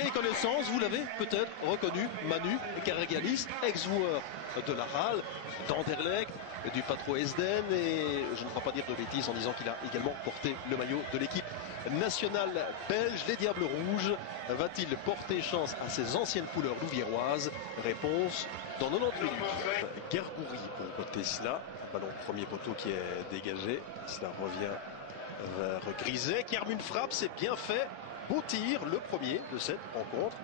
vieille connaissance, vous l'avez peut-être reconnu, Manu Karagianis, ex-joueur de la RAL, d'Anderlecht, du Patro Esden, et je ne crois pas dire de bêtises en disant qu'il a également porté le maillot de l'équipe nationale belge. Les Diables Rouges, va-t-il porter chance à ses anciennes couleurs louviéroises? Réponse dans 90 minutes. Gargoury pour Tesla, ballon premier poteau qui est dégagé, cela revient vers Griset qui arme une frappe, c'est bien fait. Beau tir, le premier de cette rencontre.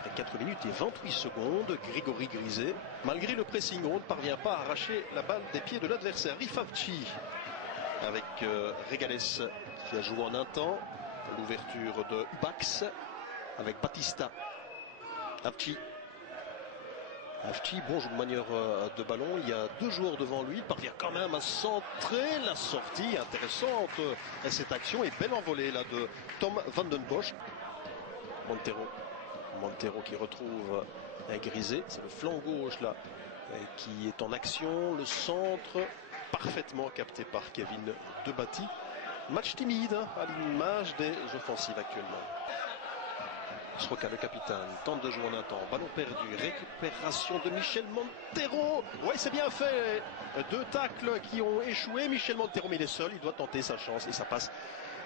Après 4 minutes et 28 secondes, Grégory Griset, malgré le pressing, on ne parvient pas à arracher la balle des pieds de l'adversaire. Rifavci avec Regales qui a joué en un temps. L'ouverture de Bax avec Batista. Avci, bon jeu de manière de ballon, il y a deux joueurs devant lui, il parvient quand même à centrer. La sortie intéressante et cette action est belle envolée là de Tom van den Bosch. Montero qui retrouve Griset, c'est le flanc gauche là qui est en action, le centre parfaitement capté par Kevin Debati. Match timide hein, à l'image des offensives actuellement. Sroka, le capitaine, tente de jouer en un temps. Ballon perdu, récupération de Michel Montero. Oui, c'est bien fait. Deux tacles qui ont échoué. Michel Montero, mais il est seul. Il doit tenter sa chance et ça passe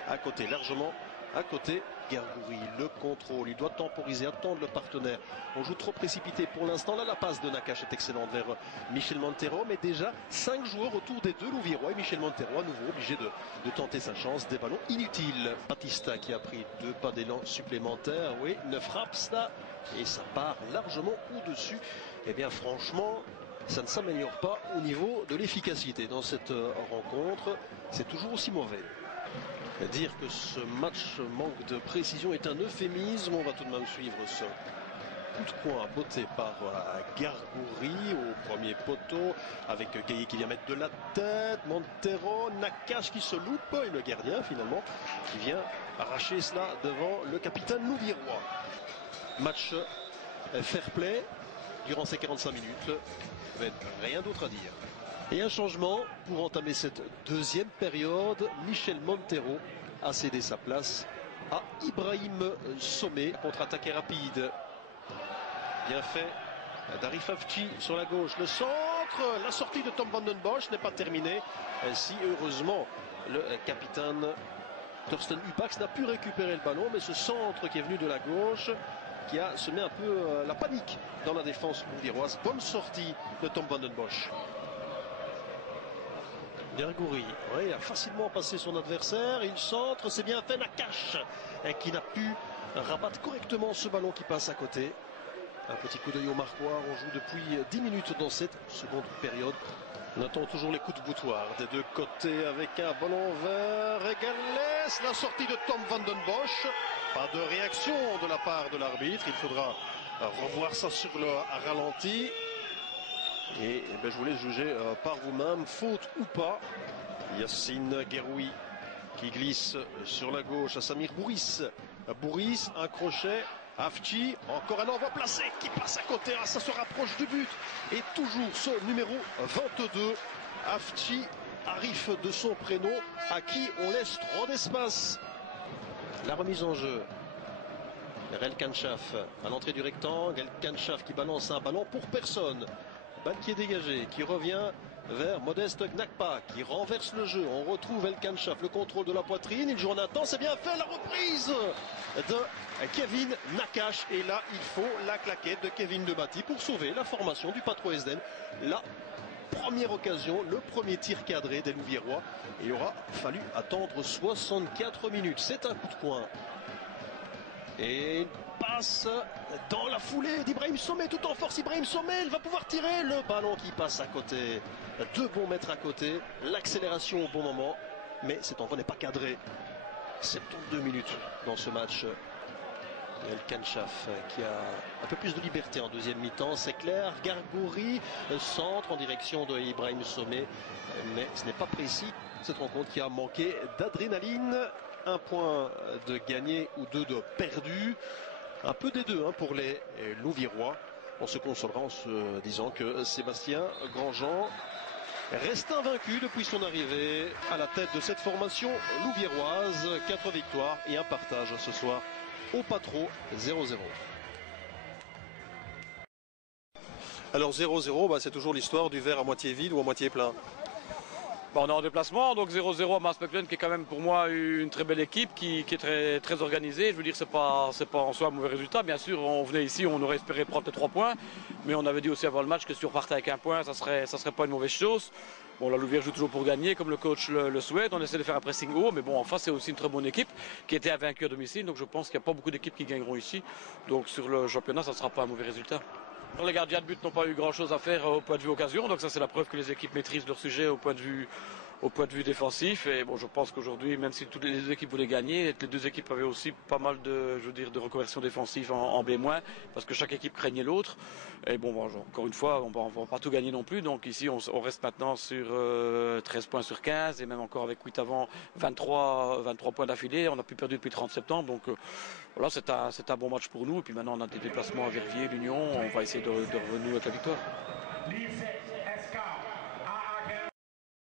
à côté, largement à côté. Gargoury, le contrôle. Il doit temporiser, attendre le partenaire. On joue trop précipité pour l'instant. Là, la passe de Nakache est excellente vers Michel Montero. Mais déjà, 5 joueurs autour des deux Louviérois. Et Michel Montero, à nouveau, obligé de tenter sa chance. Des ballons inutiles. Batista qui a pris 2 pas d'élan supplémentaires. Oui, une frappe, ça. Et ça part largement au-dessus. Eh bien, franchement, ça ne s'améliore pas au niveau de l'efficacité dans cette rencontre. C'est toujours aussi mauvais. Dire que ce match manque de précision est un euphémisme. On va tout de même suivre ce coup de poing botté par Gargoury au premier poteau avec Gaillet qui vient mettre de la tête, Montero, Nakache qui se loupe et le gardien finalement qui vient arracher cela devant le capitaine louviérois. Match fair play durant ces 45 minutes, rien d'autre à dire. Et un changement pour entamer cette deuxième période. Michel Montero a cédé sa place à Ibrahim Somé. Contre-attaqué rapide. Bien fait d'Arifavci sur la gauche. Le centre, la sortie de Tom van den Bosch n'est pas terminée. Si heureusement le capitaine Torsten Ubax n'a pu récupérer le ballon. Mais ce centre qui est venu de la gauche qui a semé un peu la panique dans la défense louviéroise. Bonne sortie de Tom van den Bosch. Gargoury, il a facilement passé son adversaire, il centre, c'est bien fait, Nakache qui n'a pu rabattre correctement ce ballon qui passe à côté. Un petit coup d'œil au marquoir, on joue depuis 10 minutes dans cette seconde période. On attend toujours les coups de boutoir des deux côtés avec un ballon vers Regales, la sortie de Tom van den Bosch. Pas de réaction de la part de l'arbitre, il faudra revoir ça sur le ralenti. Et je vous laisse juger par vous-même, faute ou pas. Yassine Gueroui qui glisse sur la gauche à Samir Bouris. Bouris, un crochet. Avci, encore un envoi placé qui passe à côté. Ah, ça se rapproche du but. Et toujours ce numéro 22. Avci arrive de son prénom à qui on laisse trop d'espace. La remise en jeu. El Kanchaf à l'entrée du rectangle. El Kanchaf qui balance un ballon pour personne. Balle qui est dégagée, qui revient vers Modeste Gnakpa, qui renverse le jeu. On retrouve El Kanchaf, le contrôle de la poitrine. Il joue en un temps, c'est bien fait, la reprise de Kevin Nakache. Et là, il faut la claquette de Kevin Debati pour sauver la formation du Patro Esden. La première occasion, le premier tir cadré des Louviérois. Et il aura fallu attendre 64 minutes. C'est un coup de poing. Et il passe dans la foulée d'Ibrahim Somé, tout en force. Ibrahim Somé, il va pouvoir tirer le ballon qui passe à côté. 2 bons mètres à côté, l'accélération au bon moment, mais cet envoi n'est pas cadré. 72 minutes dans ce match. El Kanchaf qui a un peu plus de liberté en deuxième mi-temps, c'est clair. Gargoury centre en direction de Ibrahim Somé, mais ce n'est pas précis. Cette rencontre qui a manqué d'adrénaline. 1 point de gagné ou 2 de perdu. Un peu des deux pour les Louviérois. On se consolera en se disant que Sébastien Grandjean reste invaincu depuis son arrivée à la tête de cette formation louviéroise. 4 victoires et un partage ce soir au Patro, 0-0. Alors 0-0, c'est toujours l'histoire du verre à moitié vide ou à moitié plein. On est en déplacement, donc 0-0 à Maasmechelen, qui est quand même pour moi une très belle équipe, qui est très, très organisée. Je veux dire, c'est pas en soi un mauvais résultat. Bien sûr, on venait ici, on aurait espéré prendre les 3 points, mais on avait dit aussi avant le match que si on partait avec 1 point, ça serait pas une mauvaise chose. Bon, la Louvière joue toujours pour gagner, comme le coach le souhaite. On essaie de faire un pressing haut, mais bon, en face, c'est aussi une très bonne équipe qui était invaincue à domicile. Donc je pense qu'il n'y a pas beaucoup d'équipes qui gagneront ici. Donc sur le championnat, ça ne sera pas un mauvais résultat. Les gardiens de but n'ont pas eu grand chose à faire au point de vue occasion, donc ça c'est la preuve que les équipes maîtrisent leur sujet au point de vue défensif. Et bon, je pense qu'aujourd'hui, même si toutes les deux équipes voulaient gagner, les deux équipes avaient aussi pas mal de reconversion défensive en B-, parce que chaque équipe craignait l'autre. Et bon, encore une fois, on va pas tout gagner non plus. Donc ici, on reste maintenant sur 13 points sur 15, et même encore avec 8 avant, 23 points d'affilée. On n'a plus perdu depuis le 30 septembre. Donc voilà, c'est un bon match pour nous. Et puis maintenant, on a des déplacements à Verviers, l'Union. On va essayer de revenir avec la victoire.